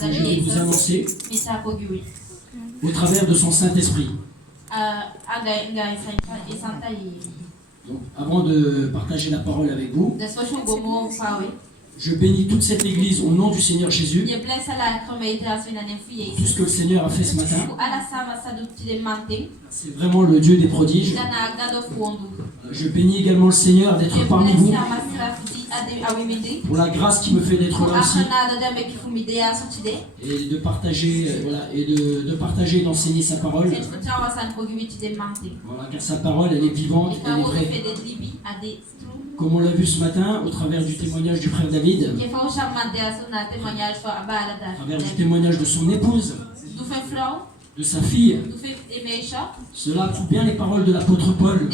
que je vais vous annoncer au travers de son Saint-Esprit. Donc, avant de partager la parole avec vous, je bénis toute cette église au nom du Seigneur Jésus. Tout ce que le Seigneur a fait ce matin, c'est vraiment le Dieu des prodiges. Je bénis également le Seigneur d'être parmi vous, pour la grâce qui me fait d'être là aussi, et de partager, de partager et d'enseigner sa parole. Voilà, car sa parole, elle est vivante, elle est vraie. Comme on l'a vu ce matin, au travers du témoignage du frère David, au travers du témoignage de son épouse, de sa fille, cela prouve bien les paroles de l'apôtre Paul,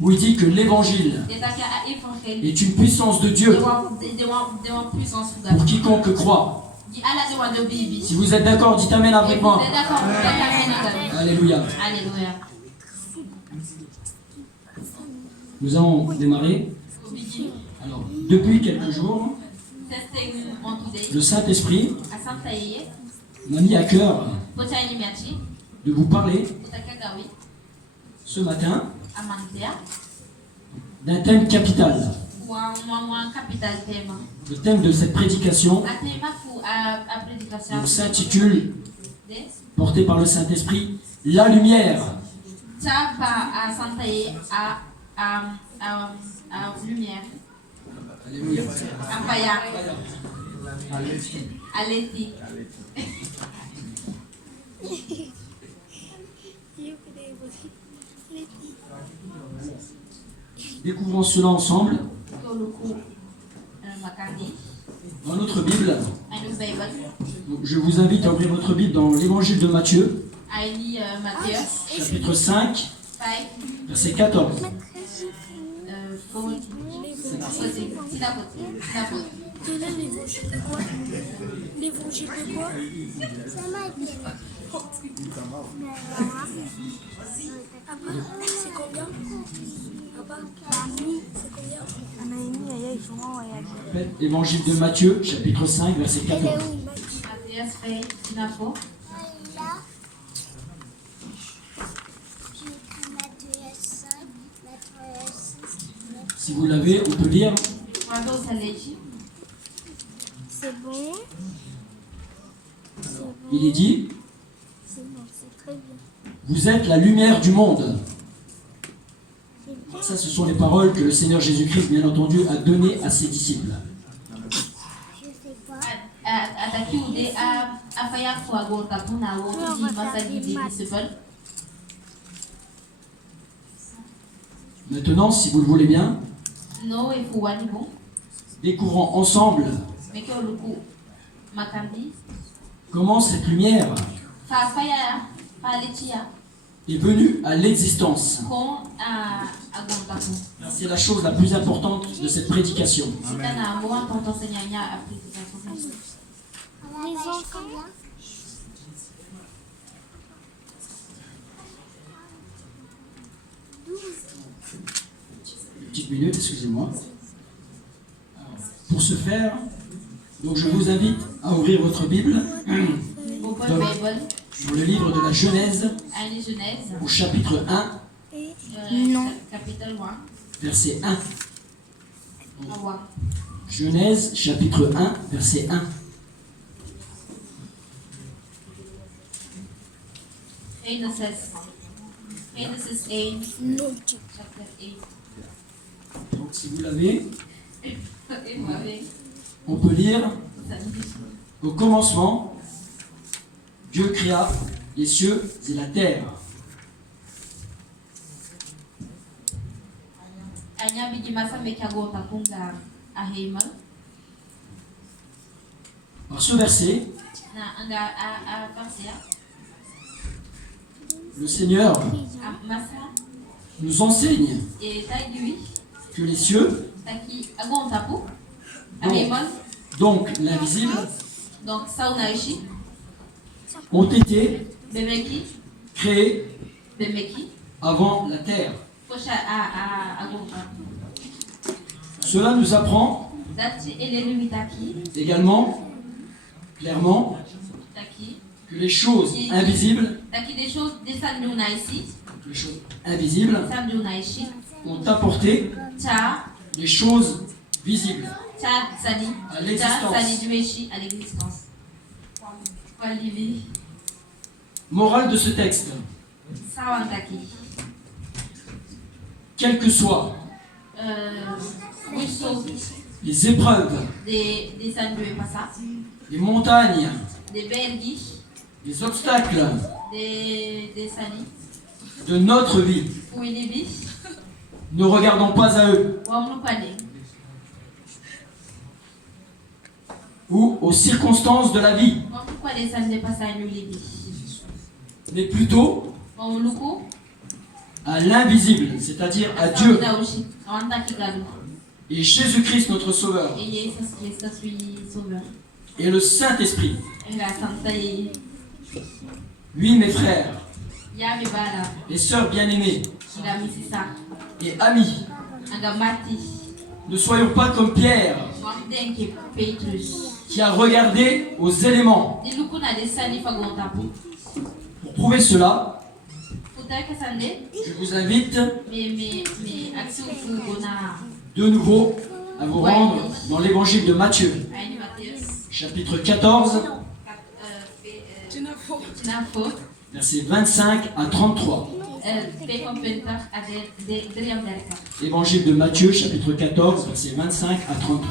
où il dit que l'évangile est une puissance de Dieu pour quiconque croit. Si vous êtes d'accord, dites Amen avec moi. Alléluia. Nous allons démarrer. Alors, depuis quelques jours, le Saint-Esprit m'a mis à cœur de vous parler ce matin d'un thème capital. Le thème de cette prédication s'intitule, porté par le Saint-Esprit, la lumière. Lumière. Alléluia. Aleti. Découvrons cela ensemble dans notre Bible. Donc, je vous invite à ouvrir votre Bible dans l'évangile de Matthieu, chapitre 5, verset 14. Quel est l'évangile de quoi? L'évangile de quoi? C'est combien? C'est combien? L'évangile de Matthieu, chapitre 5, verset 14. Si vous l'avez, on peut lire. C'est bon. Il est dit, C'est bon, c'est très bien. vous êtes la lumière du monde. Ça, ce sont les paroles que le Seigneur Jésus-Christ, bien entendu, a données à ses disciples. Je sais pas. Maintenant, si vous le voulez bien, découvrons ensemble comment cette lumière est venue à l'existence. C'est la chose la plus importante de cette prédication. Les enfants. Une petite minute, excusez-moi. Pour ce faire, donc je vous invite à ouvrir votre Bible dans le livre de la Genèse, au chapitre 1, verset 1. Genèse, chapitre 1, verset 1. Donc si vous l'avez, on peut lire: au commencement, Dieu créa les cieux et la terre. Par ce verset, le Seigneur nous enseigne que les cieux, donc l'invisible, ont été créés avant la terre. Cela nous apprend Également, clairement, que les choses invisibles, ont apporté les choses visibles à l'existence. Morale de ce texte. Quelles que soient les épreuves, les montagnes, les obstacles de notre vie, ne regardons pas à eux ou aux circonstances de la vie, mais plutôt à l'invisible, c'est-à-dire à Dieu et Jésus-Christ notre Sauveur et le Saint-Esprit. Oui, mes frères et sœurs bien-aimés et amis, ne soyons pas comme Pierre qui a regardé aux éléments. Pour prouver cela, je vous invite de nouveau à vous rendre dans l'évangile de Matthieu, chapitre 14, versets 25 à 33. Évangile de Matthieu, chapitre 14, versets 25 à 33.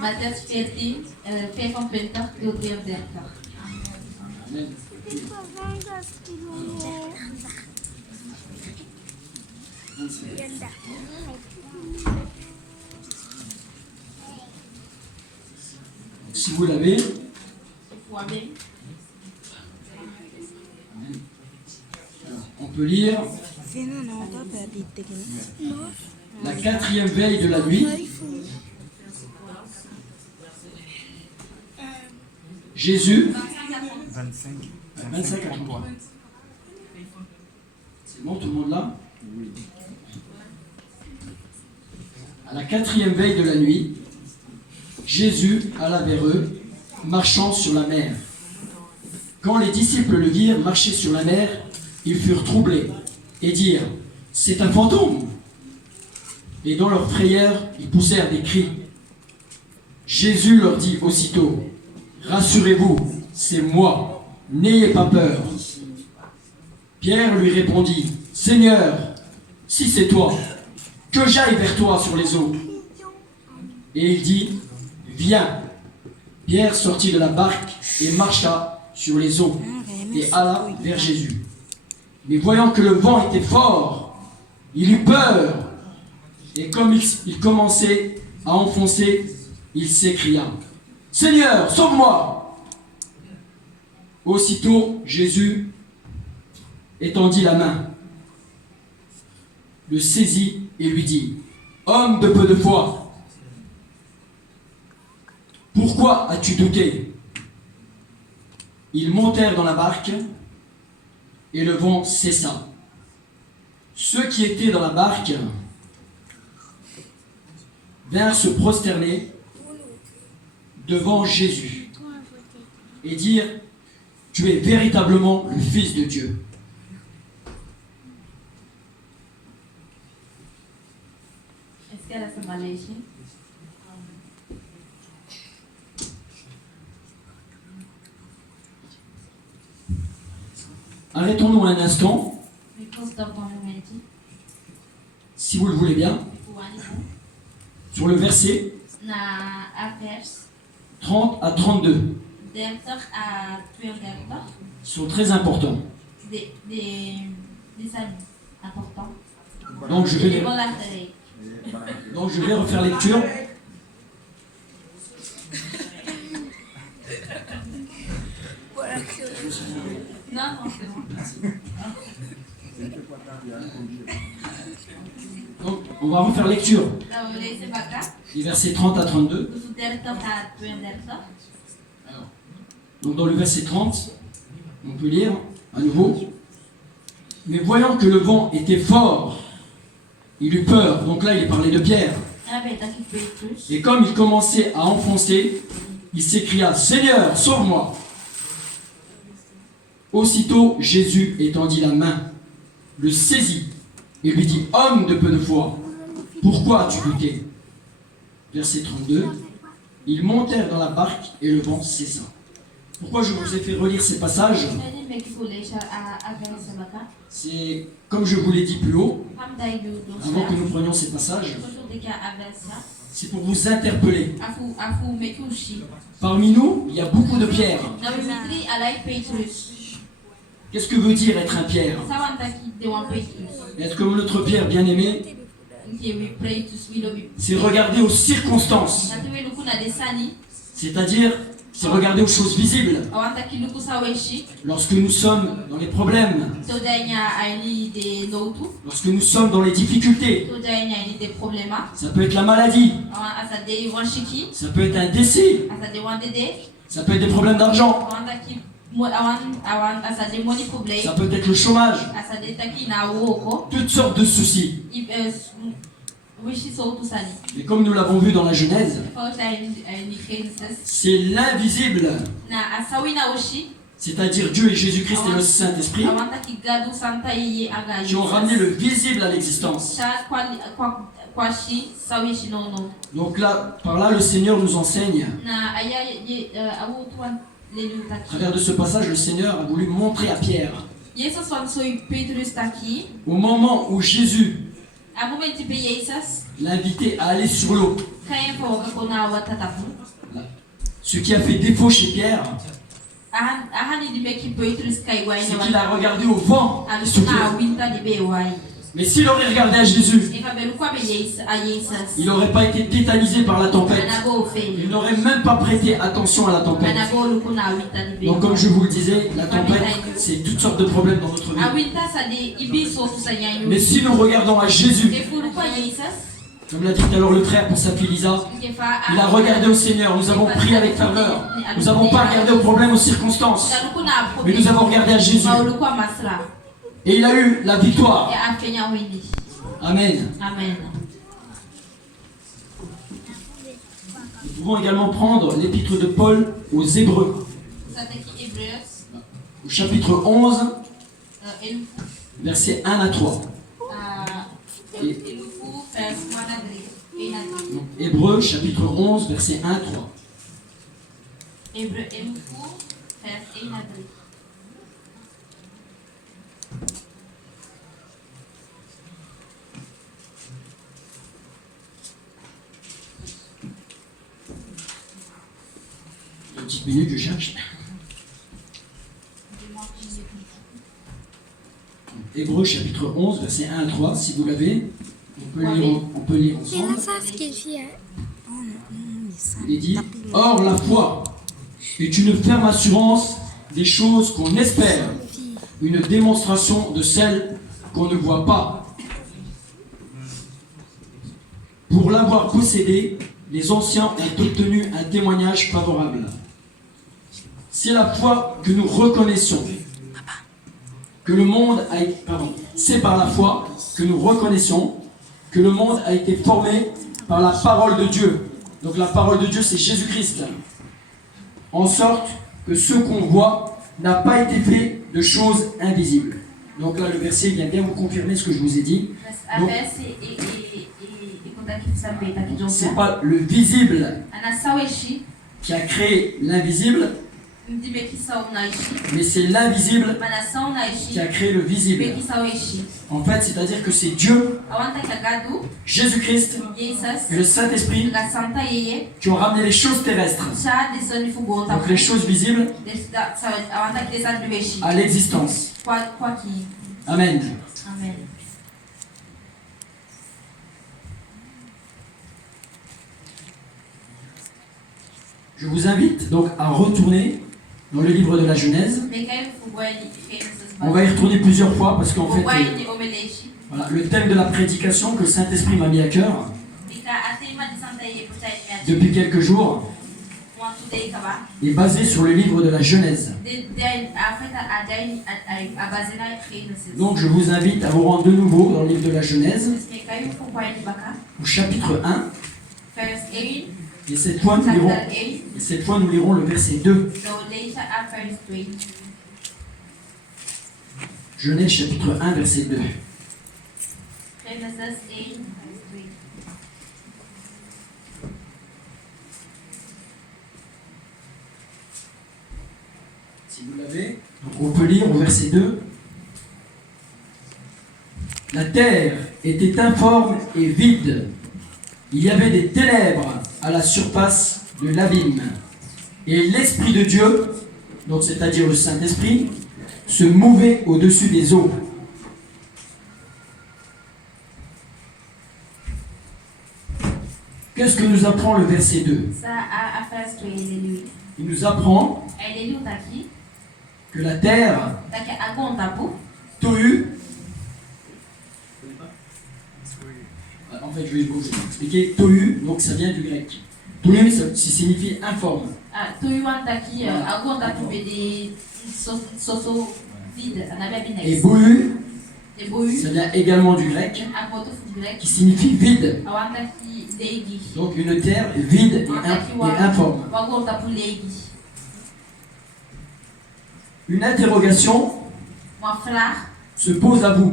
Matthäus 14, 25 tot 33. Amen. Si vous l'avez, on peut lire la 4e veille de la nuit. Jésus, 25 à 33. C'est bon, tout le monde là? Oui. À la 4e veille de la nuit, Jésus alla vers eux, marchant sur la mer. Quand les disciples le virent marcher sur la mer, ils furent troublés et dirent « C'est un fantôme !» Et dans leur frayeur, ils poussèrent des cris. Jésus leur dit aussitôt « Rassurez-vous, c'est moi, n'ayez pas peur. » Pierre lui répondit « Seigneur, si c'est toi, que j'aille vers toi sur les eaux. » Et il dit « Viens. » Pierre sortit de la barque et marcha sur les eaux et alla vers Jésus. Mais voyant que le vent était fort, il eut peur, et comme il commençait à enfoncer, il s'écria « Seigneur, sauve-moi !» Aussitôt, Jésus étendit la main, le saisit et lui dit « Homme de peu de foi, pourquoi as-tu douté ?» Ils montèrent dans la barque et le vent cessa. Ceux qui étaient dans la barque vinrent se prosterner devant Jésus et dire « Tu es véritablement le Fils de Dieu. » Arrêtons-nous un instant, si vous le voulez bien, sur le verset 30 à 32. Ils sont très importants. Donc je vais refaire lecture. Donc, on va refaire lecture. Les versets 30 à 32. Alors, donc dans le verset 30, on peut lire à nouveau. Mais voyant que le vent était fort, il eut peur. Donc là, il est parlé de Pierre. Et comme il commençait à enfoncer, il s'écria, Seigneur, sauve-moi. Aussitôt, Jésus étendit la main, le saisit et lui dit, homme de peu de foi, pourquoi as-tu douté? Verset 32. Ils montèrent dans la barque et le vent cessa. Pourquoi je vous ai fait relire ces passages? C'est, comme je vous l'ai dit plus haut, avant que nous prenions ces passages, c'est pour vous interpeller. Parmi nous, il y a beaucoup de pierres. Qu'est-ce que veut dire être un Pierre? Être comme notre Pierre bien-aimé, c'est regarder aux circonstances. C'est-à-dire, c'est regarder aux choses visibles. Lorsque nous sommes dans les problèmes, lorsque nous sommes dans les difficultés, ça peut être la maladie, ça peut être un décès, ça peut être des problèmes d'argent, ça peut être le chômage, toutes sortes de soucis. Et comme nous l'avons vu dans la Genèse, c'est l'invisible, c'est-à-dire Dieu et Jésus-Christ et le Saint-Esprit, qui ont ramené le visible à l'existence. Donc là, par là, le Seigneur nous enseigne. À travers de ce passage, le Seigneur a voulu montrer à Pierre, au moment où Jésus l'invité à aller sur l'eau, ce qui a fait défaut chez Pierre, c'est qu'il a regardé au vent qui soufflait. Mais s'il aurait regardé à Jésus, il n'aurait pas été tétanisé par la tempête. Il n'aurait même pas prêté attention à la tempête. Donc comme je vous le disais, la tempête, c'est toutes sortes de problèmes dans notre vie. Mais si nous regardons à Jésus, comme l'a dit tout à l'heure le frère pour sa fille Lisa, il a regardé au Seigneur, nous avons prié avec ferveur. Nous n'avons pas regardé aux problèmes, aux circonstances, mais nous avons regardé à Jésus. Et il a eu la victoire. Amen. Nous pouvons également prendre l'épître de Paul aux Hébreux, au chapitre 11, versets 1 à 3. Hébreux, chapitre 11, versets 1 à 3. Une petite minute, je cherche. Hébreux, chapitre 11, versets 1 à 3. Si vous l'avez, on peut lire ensemble. Il est dit, or la foi est une ferme assurance des choses qu'on espère, une démonstration de celles qu'on ne voit pas. Pour l'avoir possédée, les anciens ont obtenu un témoignage favorable. C'est la foi que nous reconnaissons, que le monde c'est par la foi que nous reconnaissons que le monde a été formé par la parole de Dieu. Donc la parole de Dieu, c'est Jésus-Christ. En sorte que ce qu'on voit n'a pas été fait de choses invisibles. Donc là, le verset vient bien vous confirmer ce que je vous ai dit. Donc, c'est pas le visible qui a créé l'invisible, mais c'est l'invisible qui a créé le visible. En fait, c'est-à-dire que c'est Dieu, Jésus-Christ et le Saint-Esprit qui ont ramené les choses terrestres, donc les choses visibles, à l'existence. Amen. Je vous invite donc à retourner dans le livre de la Genèse. On va y retourner plusieurs fois parce qu'en fait, voilà, le thème de la prédication que le Saint-Esprit m'a mis à cœur depuis quelques jours, est basé sur le livre de la Genèse. Donc je vous invite à vous rendre de nouveau dans le livre de la Genèse, au chapitre 1. Et cette fois, nous lirons le verset 2. Genèse chapitre 1, verset 2. Si vous l'avez, on peut lire au verset 2. La terre était informe et vide. Il y avait des ténèbres à la surface de l'abîme. Et l'Esprit de Dieu, donc c'est-à-dire le Saint-Esprit, se mouvait au-dessus des eaux. Qu'est-ce que nous apprend le verset 2? Il nous apprend que la terre, Tohu, en fait je vais vous expliquer, Tohu, donc ça vient du grec. Tohu, ça signifie informe. Et Bohu, ça vient également du grec, qui signifie vide. Donc une terre vide et informe. Une interrogation se pose à vous,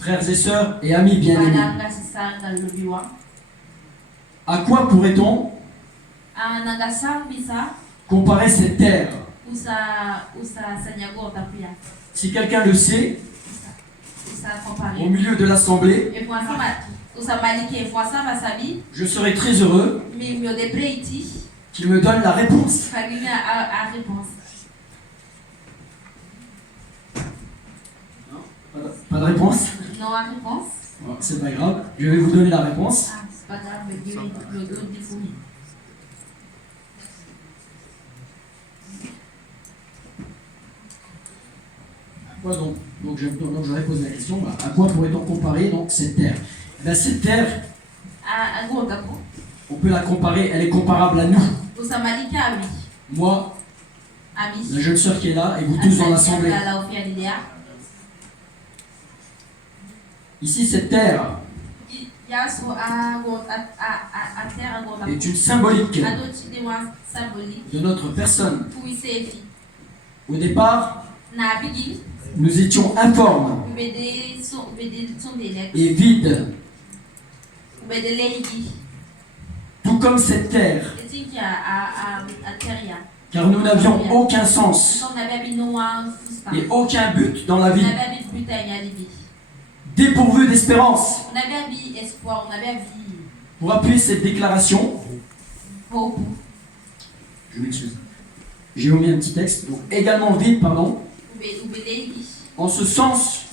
frères et sœurs et amis bien-aimés. À quoi pourrait-on comparer cette terre? Si quelqu'un le sait, au milieu de l'assemblée, je serai très heureux qu'il me donne la réponse. Pas de réponse? Non, réponse. Bon, c'est pas grave, je vais vous donner la réponse. C'est pas grave, le donne du fou. Quoi donc j'aurais posé la question, à quoi pourrait-on comparer donc cette terre? Cette terre, on peut la comparer, elle est comparable à nous. Moi, la jeune sœur qui est là, et vous tous dans l'assemblée. Ici, cette terre est une symbolique de notre personne. Au départ, nous étions informes et vides, tout comme cette terre, car nous n'avions aucun sens et aucun but dans la vie, dépourvus d'espérance. Pour appuyer cette déclaration, je m'excuse, j'ai omis un petit texte, donc également vide, pardon, en ce sens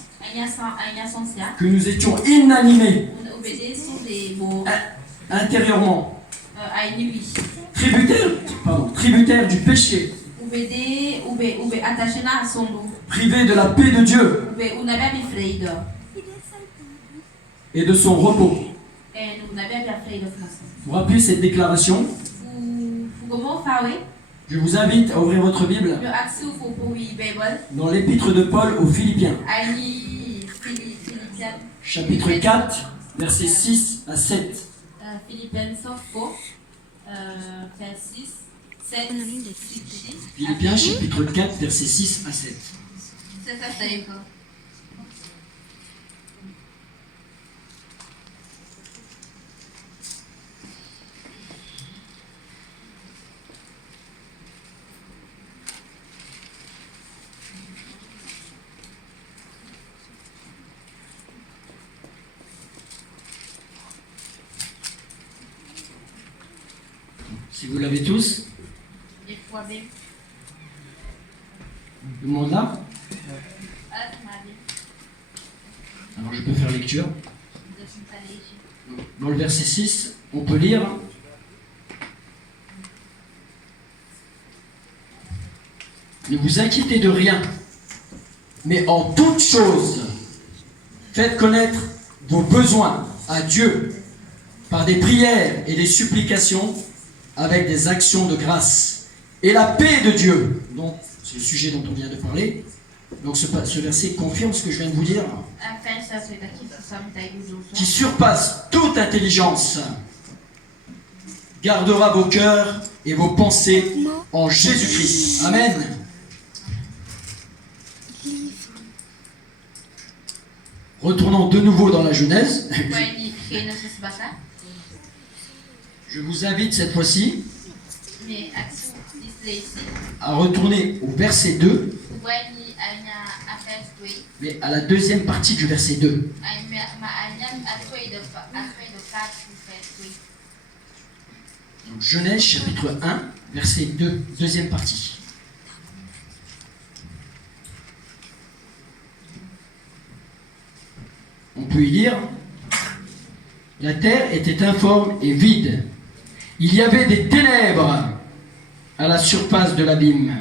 que nous étions inanimés intérieurement, tributaires du péché, privés de la paix de Dieu et de son repos. Pour appuyer cette déclaration, je vous invite à ouvrir votre Bible dans l'épître de Paul aux Philippiens, chapitre 4, versets 6 à 7. Philippiens, chapitre 4, versets 6 à 7. Si vous l'avez tous, le monde là. Alors je peux faire lecture. Dans le verset 6, on peut lire: ne vous inquiétez de rien, mais en toute chose, faites connaître vos besoins à Dieu par des prières et des supplications avec des actions de grâce. Et la paix de Dieu, donc c'est le sujet dont on vient de parler. Donc ce verset confirme ce que je viens de vous dire, qui surpasse toute intelligence, gardera vos cœurs et vos pensées en Jésus-Christ. Amen. Retournons de nouveau dans la Genèse. Je vous invite cette fois-ci à retourner au verset 2, mais à la deuxième partie du verset 2. Donc Genèse chapitre 1, verset 2, deuxième partie. On peut y lire: la terre était informe et vide. Il y avait des ténèbres à la surface de l'abîme,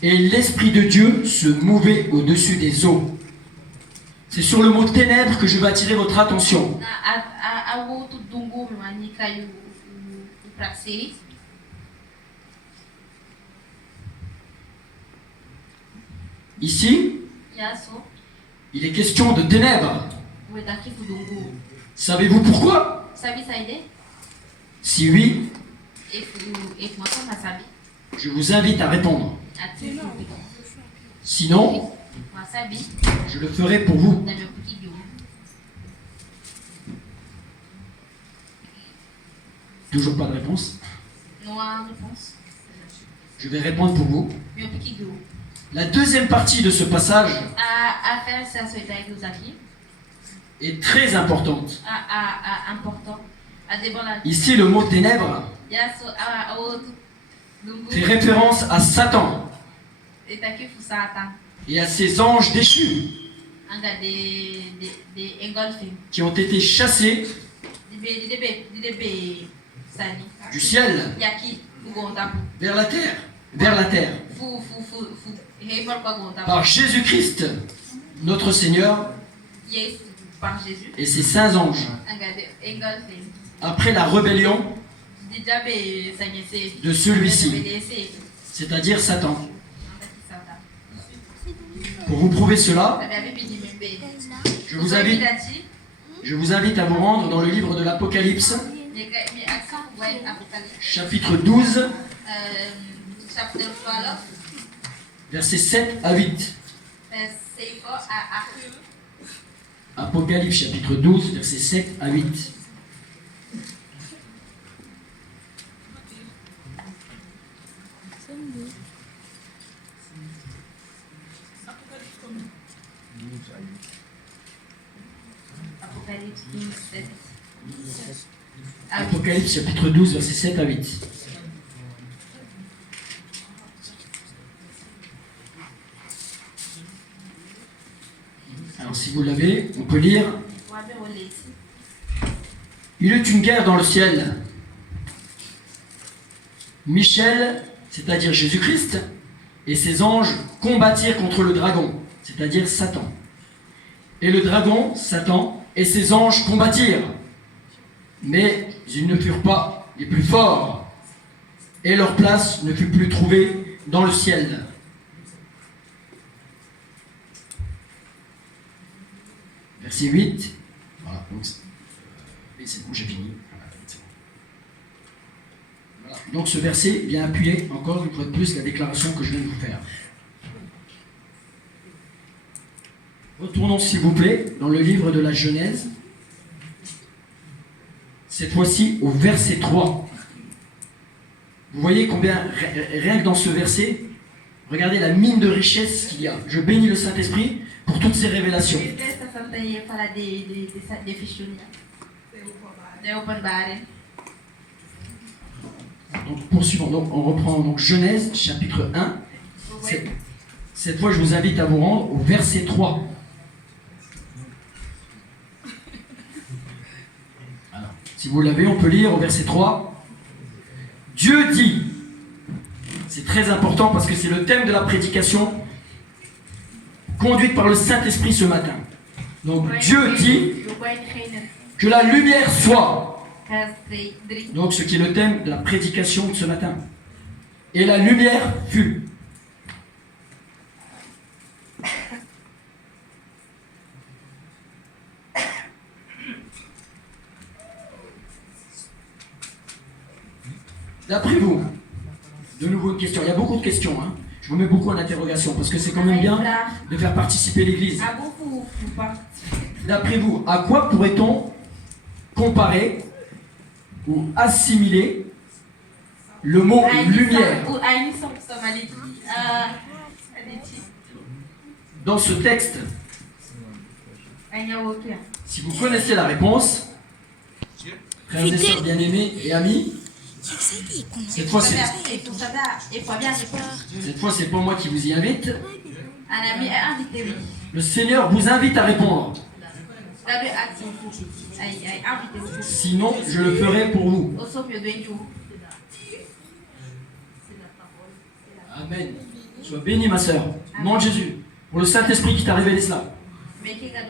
et l'Esprit de Dieu se mouvait au-dessus des eaux. C'est sur le mot ténèbres que je vais attirer votre attention. Ici, il est question de ténèbres. Savez-vous pourquoi? Si oui, je vous invite à répondre. Sinon, je le ferai pour vous. Toujours pas de réponse? Je vais répondre pour vous. La deuxième partie de ce passage est très importante. Ici, le mot ténèbres fait référence à Satan et à ses anges déchus qui ont été chassés du ciel vers la terre, par Jésus-Christ, notre Seigneur, et ses saints anges. Après la rébellion de celui-ci, c'est-à-dire Satan. Pour vous prouver cela, je vous invite à vous rendre dans le livre de l'Apocalypse, chapitre 12, versets 7 à 8. Apocalypse chapitre 12, versets 7 à 8. Apocalypse chapitre 12, versets 7 à 8. Alors si vous l'avez, on peut lire. Il eut une guerre dans le ciel. Michel, c'est-à-dire Jésus-Christ, et ses anges combattirent contre le dragon, c'est-à-dire Satan. Et le dragon, Satan, et ses anges combattirent. Mais ils ne furent pas les plus forts, et leur place ne fut plus trouvée dans le ciel. Verset 8. Voilà, donc c'est bon, j'ai fini. Voilà. Donc ce verset vient appuyer encore une fois de plus la déclaration que je viens de vous faire. Retournons s'il vous plaît dans le livre de la Genèse. Cette fois-ci au verset 3. Vous voyez combien, rien que dans ce verset, regardez la mine de richesse qu'il y a. Je bénis le Saint-Esprit pour toutes ces révélations. Donc poursuivons. Donc on reprend donc Genèse chapitre 1. Cette fois je vous invite à vous rendre au verset 3. Alors, si vous l'avez, on peut lire au verset 3. Dieu dit, c'est très important parce que c'est le thème de la prédication conduite par le Saint-Esprit ce matin. Donc Dieu dit que la lumière soit. Donc ce qui est le thème de la prédication de ce matin. Et la lumière fut. D'après vous, de nouveau une question. Il y a beaucoup de questions. Hein. Je vous mets beaucoup en interrogation parce que c'est quand même bien de faire participer l'Église. D'après vous, à quoi pourrait-on comparer ou assimiler le mot lumière dans ce texte? Si vous connaissez la réponse, frères et sœurs bien-aimés et amis, cette fois c'est pas moi qui vous y invite. Le Seigneur vous invite à répondre. Sinon, je le ferai pour vous. Amen. Sois béni, ma sœur. Nom de Jésus. Pour le Saint-Esprit qui t'a révélé cela.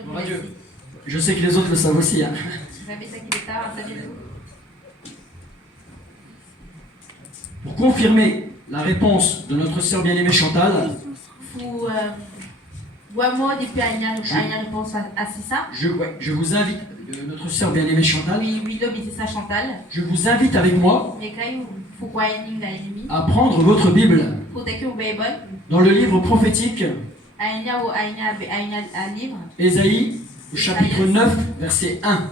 Gloire à Dieu. Je sais que les autres le savent aussi. Hein. Pour confirmer la réponse de notre sœur bien-aimée Chantal, je vous invite, notre sœur bien-aimée Chantal, je vous invite avec moi à prendre votre Bible dans le livre prophétique Ésaïe, au chapitre 9, verset 1,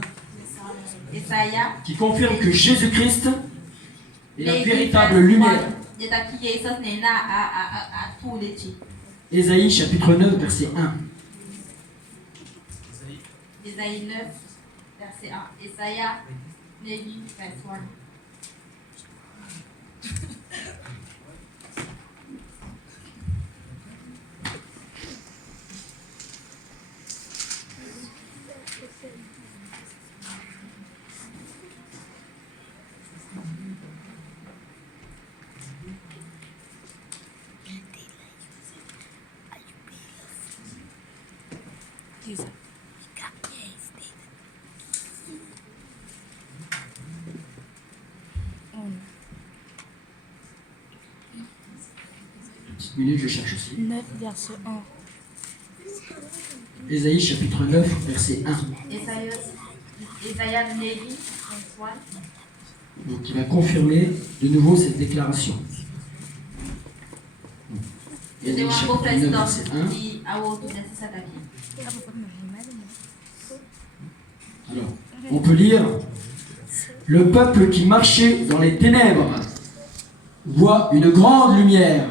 qui confirme que Jésus-Christ est la véritable lumière. Ésaïe chapitre 9, verset 1. Ésaïe 9, verset 1. Ésaïe 9, verset 1. Petite minute, je cherche aussi. 9, verset 1. Ésaïe chapitre 9, verset 1. Ésaïe 9, verset 1. Donc il va confirmer de nouveau cette déclaration. Ésaïe chapitre 9, verset 1. Alors, on peut lire: le peuple qui marchait dans les ténèbres voit une grande lumière.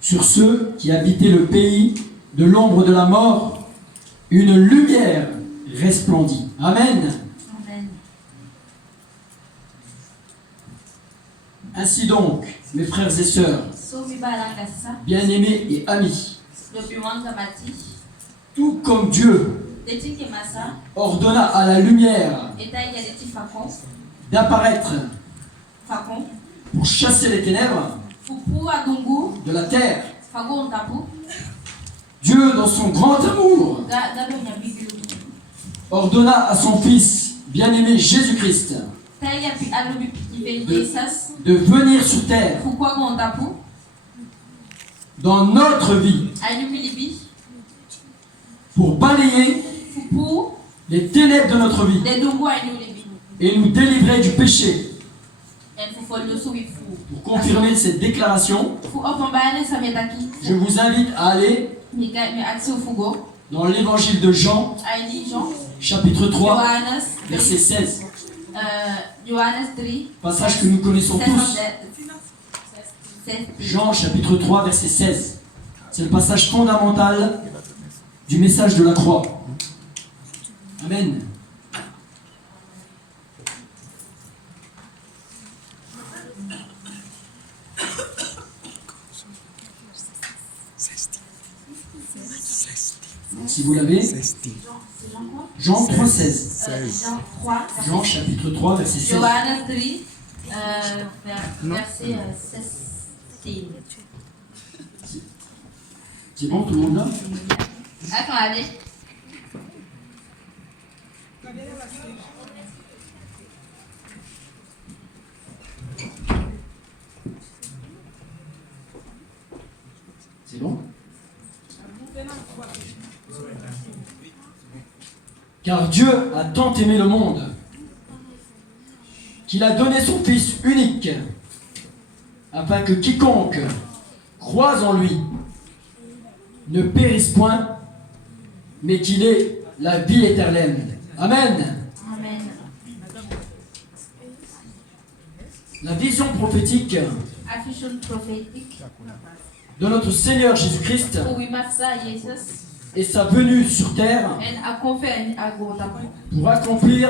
Sur ceux qui habitaient le pays de l'ombre de la mort, une lumière resplendit. Amen. Amen. Ainsi donc, mes frères et sœurs, bien-aimés et amis, tout comme Dieu ordonna à la lumière d'apparaître pour chasser les ténèbres de la terre, Dieu, dans son grand amour, ordonna à son Fils bien-aimé Jésus-Christ de venir sur terre dans notre vie pour balayer les ténèbres de notre vie et nous délivrer du péché. Pour confirmer cette déclaration, je vous invite à aller dans l'évangile de Jean, chapitre 3, verset 16. Passage que nous connaissons tous. Jean, chapitre 3, verset 16. C'est le passage fondamental du message de la croix. Amen. Donc, si vous l'avez, Jean 3, 16. Jean chapitre 3, verset 16. Verset 16. C'est bon, tout le monde là? Attends, allez. Car Dieu a tant aimé le monde qu'il a donné son Fils unique, afin que quiconque croise en lui ne périsse point, mais qu'il ait la vie éternelle. Amen. Amen. La vision prophétique A vision prophetic. de notre Seigneur Jésus-Christ We must say Jesus. et sa venue sur terre And a convert a go pour accomplir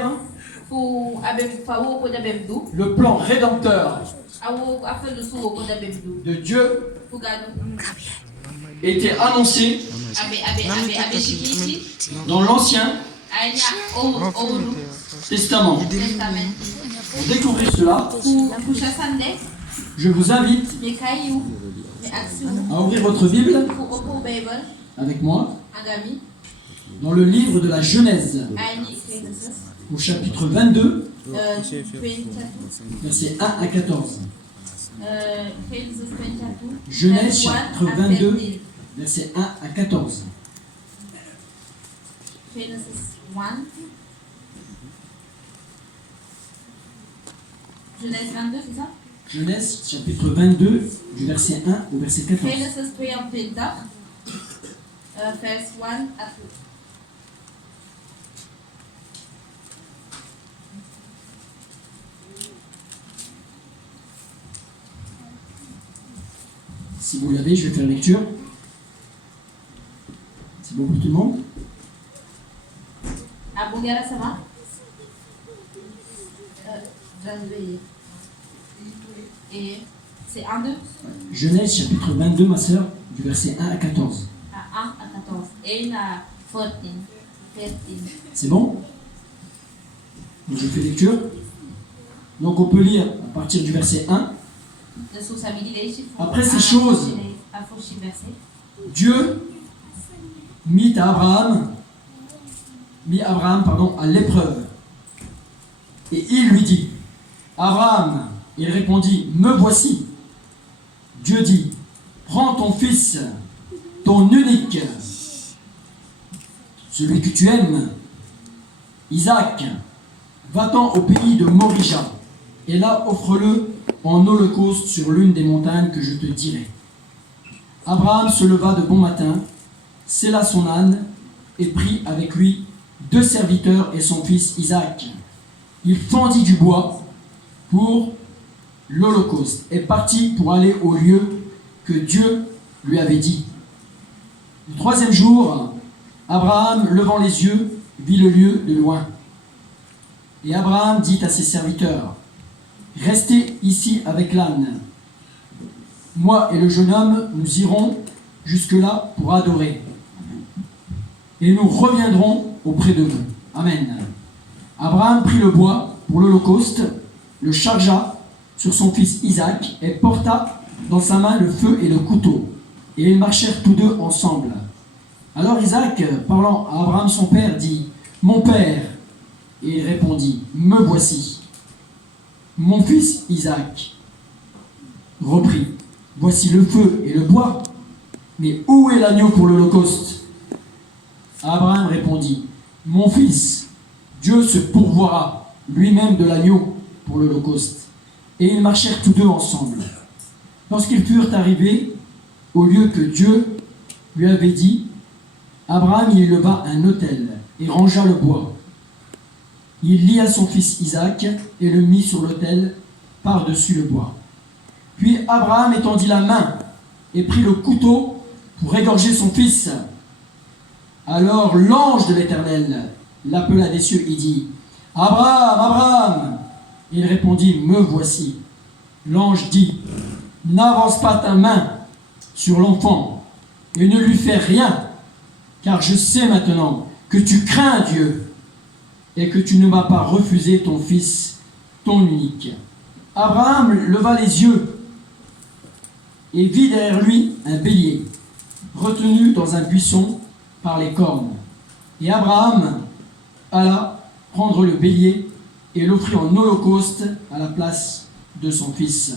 fu abem fawo ko dabem du. le plan rédempteur Awo afel du so ko dabem du. de Dieu Fu gadu. était annoncé Abe shiki. dans l'Ancien Anya o Testament. testament. Pour découvrir cela, Fu shasande. je vous invite Me kayu. Me action. à ouvrir votre Bible Fu opo Bible. avec moi Agami. dans le livre de la Genèse, Ani Genesis. au chapitre 22, 22. versets 1 à 14. Genesis 22. Genèse verse 1 chapitre à 22, 13. versets 1 à 14. Genesis 1. Genèse 22, c'est ça? Genèse chapitre 22, du verset 1 au verset 14. Genesis 22, verse 1 à 2. Si vous l'avez, je vais faire lecture. C'est bon pour tout le monde? Abongara sama? Janvier. Et c'est 1, 2? Genèse chapitre 22, ma sœur, du verset 1 à 14. À 1 à 14. Et une à 14. 13. C'est bon? Donc je fais lecture. Donc on peut lire à partir du verset 1. Après ces choses, Dieu mit Abraham à l'épreuve. Et il lui dit, Abraham, il répondit, me voici. Dieu dit, prends ton fils, ton unique, celui que tu aimes, Isaac, va-t'en au pays de Morija, et là offre-le en holocauste sur l'une des montagnes que je te dirai. Abraham se leva de bon matin, sella son âne, et prit avec lui 2 serviteurs et son fils Isaac. Il fendit du bois pour l'holocauste et partit pour aller au lieu que Dieu lui avait dit. Le 3e jour, Abraham, levant les yeux, vit le lieu de loin. Et Abraham dit à ses serviteurs, « Restez ici avec l'âne. Moi et le jeune homme, nous irons jusque-là pour adorer. Et nous reviendrons auprès de vous. » Amen. Abraham prit le bois pour l'holocauste, le chargea sur son fils Isaac et porta dans sa main le feu et le couteau. Et ils marchèrent tous deux ensemble. Alors Isaac, parlant à Abraham son père, dit, « Mon père !» Et il répondit, « Me voici. » Mon fils Isaac reprit, « Voici le feu et le bois, mais où est l'agneau pour l'holocauste » Abraham répondit, « Mon fils, Dieu se pourvoira lui-même de l'agneau pour l'holocauste. » Et ils marchèrent tous deux ensemble. Lorsqu'ils furent arrivés au lieu que Dieu lui avait dit, Abraham y leva un autel et rangea le bois. Il lia son fils Isaac et le mit sur l'autel par-dessus le bois. Puis Abraham étendit la main et prit le couteau pour égorger son fils. Alors l'ange de l'Éternel l'appela des cieux et dit, « Abraham, Abraham !» Il répondit, « Me voici. » L'ange dit, « N'avance pas ta main sur l'enfant et ne lui fais rien, car je sais maintenant que tu crains Dieu et que tu ne m'as pas refusé ton fils, ton unique. » Abraham leva les yeux et vit derrière lui un bélier, retenu dans un buisson par les cornes. Et Abraham alla prendre le bélier et l'offrit en holocauste à la place de son fils.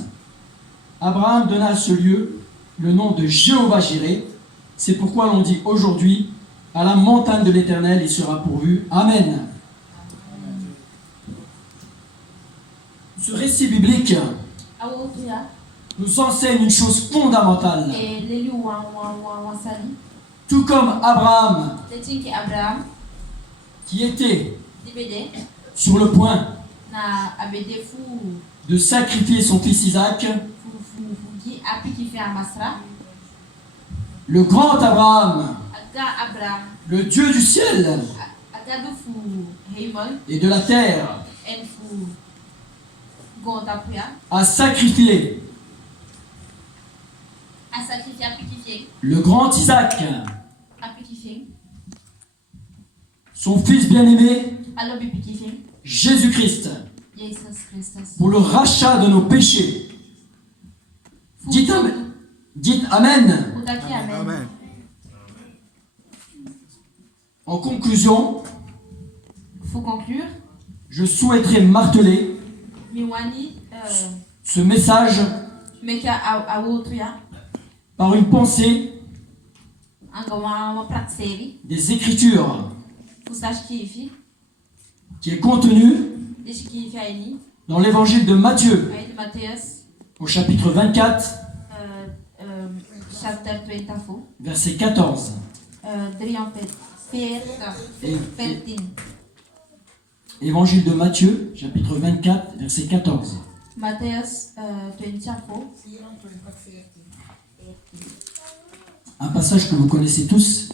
Abraham donna à ce lieu le nom de Jéhovah Jireh. C'est pourquoi l'on dit aujourd'hui À la montagne de l'Éternel, il sera pourvu. Amen. Ce récit biblique nous enseigne une chose fondamentale. Tout comme Abraham, qui était sur le point de sacrifier son fils Isaac, le grand Abraham, le Dieu du ciel et de la terre, a sacrifié le grand Isaac, son fils bien-aimé, Jésus-Christ, pour le rachat de nos péchés. Dites Amen. Dites Amen. Amen. En conclusion, faut conclure. Je souhaiterais marteler ce message par une pensée des Écritures qui est contenue dans l'évangile de Matthieu au chapitre 24 verset 14. Évangile de Matthieu chapitre 24 verset 14. Un passage que vous connaissez tous.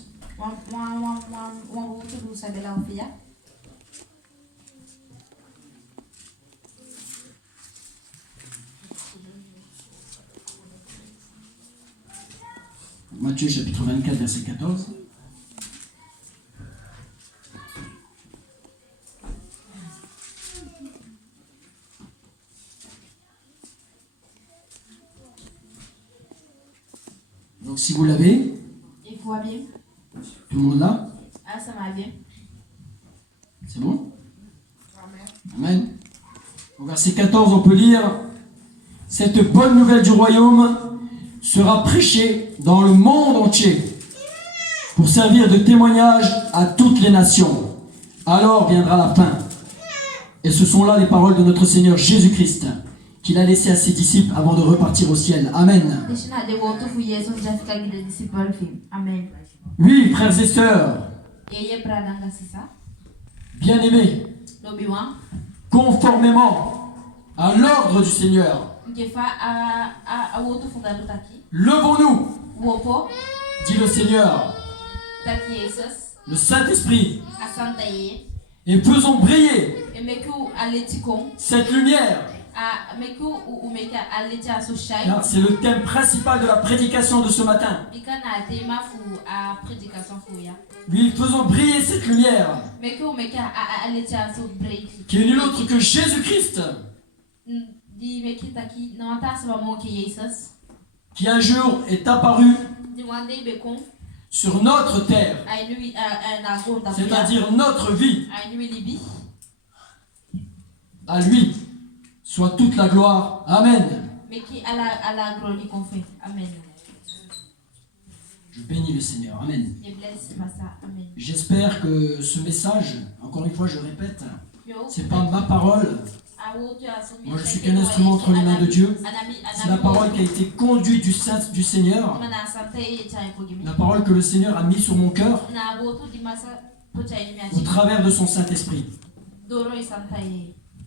Matthieu chapitre 24 verset 14. Donc si vous l'avez, tout le monde là? Ah, ça va bien. C'est bon? Amen. Au verset 14, on peut lire: cette bonne nouvelle du royaume sera prêchée dans le monde entier pour servir de témoignage à toutes les nations. Alors viendra la fin. Et ce sont là les paroles de notre Seigneur Jésus-Christ qu'il a laissé à ses disciples avant de repartir au ciel. Amen. Oui, frères et sœurs, bien-aimés, conformément à l'ordre du Seigneur, levons-nous, dit le Seigneur, le Saint-Esprit, et faisons briller cette lumière. Car c'est le thème principal de la prédication de ce matin. Oui, faisons briller cette lumière, qui est nulle autre que Jésus-Christ, qui un jour est apparu sur notre terre, c'est-à-dire notre vie. À lui soit toute la gloire. Amen. Je bénis le Seigneur. Amen. J'espère que ce message, encore une fois je répète, c'est pas ma parole. Moi je suis qu'un instrument entre les mains de Dieu. C'est la parole qui a été conduite du Seigneur. La parole que le Seigneur a mise sur mon cœur au travers de son Saint-Esprit.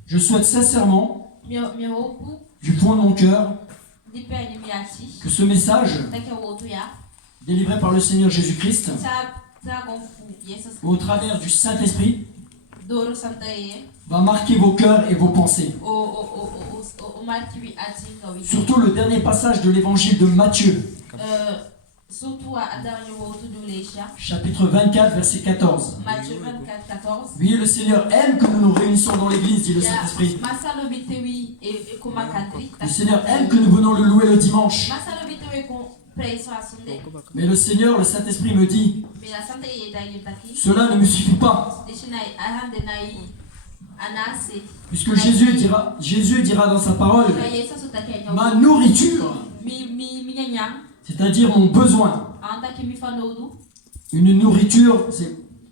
Je souhaite sincèrement, du fond de mon cœur, que ce message, délivré par le Seigneur Jésus-Christ, au travers du Saint-Esprit, va marquer vos cœurs et vos pensées. Surtout le dernier passage de l'évangile de Matthieu, chapitre 24, verset 14. Oui, le Seigneur aime que nous nous réunissions dans l'église, dit le Saint-Esprit. Le Seigneur aime que nous venons le louer le dimanche. Mais le Seigneur, le Saint-Esprit me dit, cela ne me suffit pas. Puisque Jésus dira dans sa parole, ma nourriture, c'est-à-dire mon besoin, Une nourriture,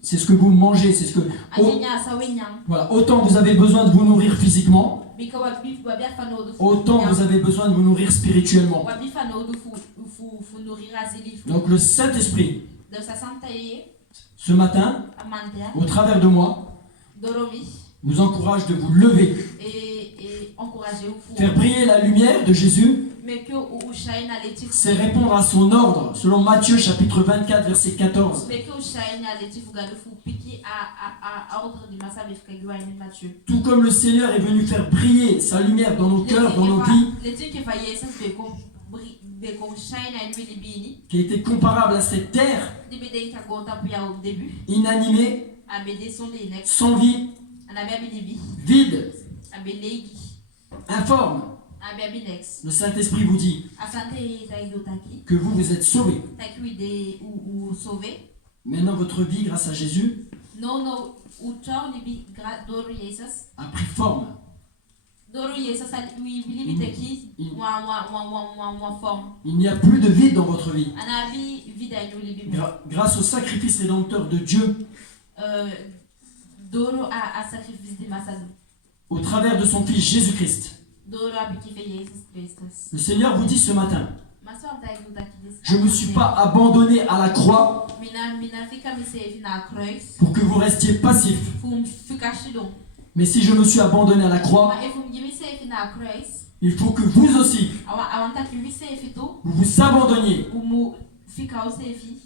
c'est ce que vous mangez, c'est ce que... Voilà, autant vous avez besoin de vous nourrir physiquement, autant vous avez besoin de vous nourrir spirituellement. Donc le Saint-Esprit, ce matin, au travers de moi, vous encourage de vous lever, faire briller la lumière de Jésus. C'est répondre à son ordre, selon Matthieu chapitre 24, verset 14. Tout comme le Seigneur est venu faire briller sa lumière dans nos cœurs, dans nos vies, qui était comparable à cette terre inanimée, sans vie, vide, informe. Le Saint-Esprit vous dit que vous êtes sauvés. Maintenant, votre vie, grâce à Jésus, a pris forme. Il n'y a plus de vide dans votre vie. Grâce au sacrifice rédempteur de Dieu, au travers de son Fils Jésus-Christ, le Seigneur vous dit ce matin, je ne me suis pas abandonné à la croix pour que vous restiez passif. Mais si je me suis abandonné à la croix, il faut que vous aussi, vous vous abandonniez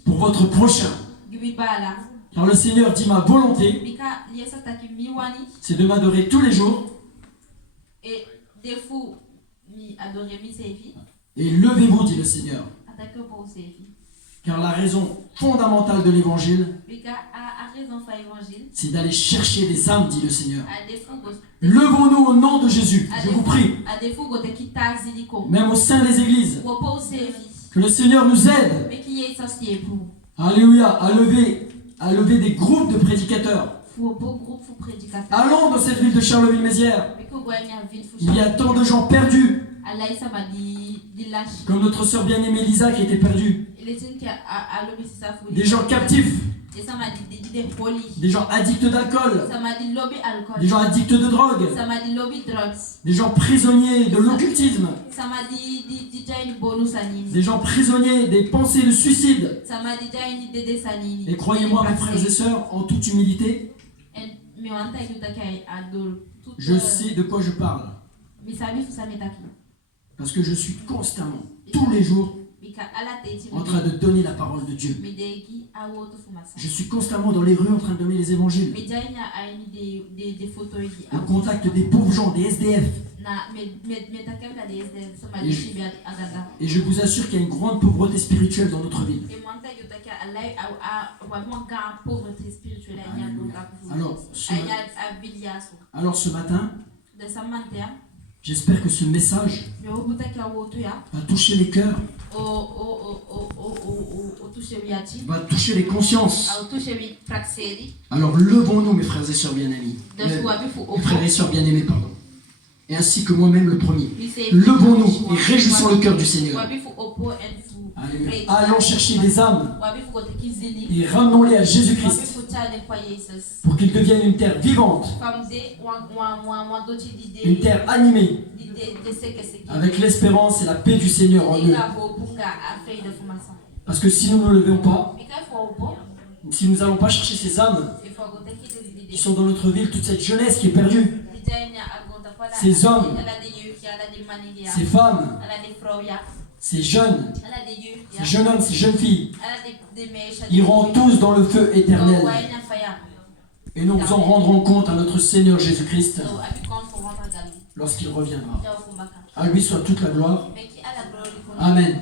pour votre prochain. Car le Seigneur dit, ma volonté, c'est de m'adorer tous les jours. Et levez-vous, dit le Seigneur. Car la raison fondamentale de l'évangile, c'est d'aller chercher des âmes, dit le Seigneur. Levons-nous au nom de Jésus, je vous prie. Même au sein des églises, que le Seigneur nous aide. Alléluia, à lever des groupes de prédicateurs. Allons dans cette ville de Charleville-Mézières. Il y a tant de gens perdus. Comme notre sœur bien-aimée Lisa qui était perdue. Des gens captifs. Des gens addicts d'alcool. Des gens addicts de drogue. Des gens prisonniers de l'occultisme. Des gens prisonniers des pensées de suicide. Et croyez-moi, mes frères et sœurs, en toute humilité, je sais de quoi je parle. Parce que je suis constamment, tous les jours, en train de donner la parole de Dieu. Je suis constamment dans les rues en train de donner les évangiles. Au contact des pauvres gens, des SDF. Et je vous assure qu'il y a une grande pauvreté spirituelle dans notre ville. Alors ce matin, j'espère que ce message va toucher les cœurs, va toucher les consciences. Alors levons-nous, mes frères et sœurs bien-aimés. Mes frères et sœurs bien-aimés, pardon. Et ainsi que moi-même le premier. Levons-nous et réjouissons le cœur du Seigneur. Allons chercher des âmes et ramenons-les à Jésus-Christ pour qu'ils deviennent une terre vivante, une terre animée, avec l'espérance et la paix du Seigneur en eux. Parce que si nous ne le levons pas, si nous n'allons pas chercher ces âmes qui sont dans notre ville, toute cette jeunesse qui est perdue, ces hommes, ces femmes, ces jeunes hommes, ces jeunes filles iront tous dans le feu éternel. Et nous en rendrons compte à notre Seigneur Jésus-Christ lorsqu'il reviendra. À lui soit toute la gloire. Amen.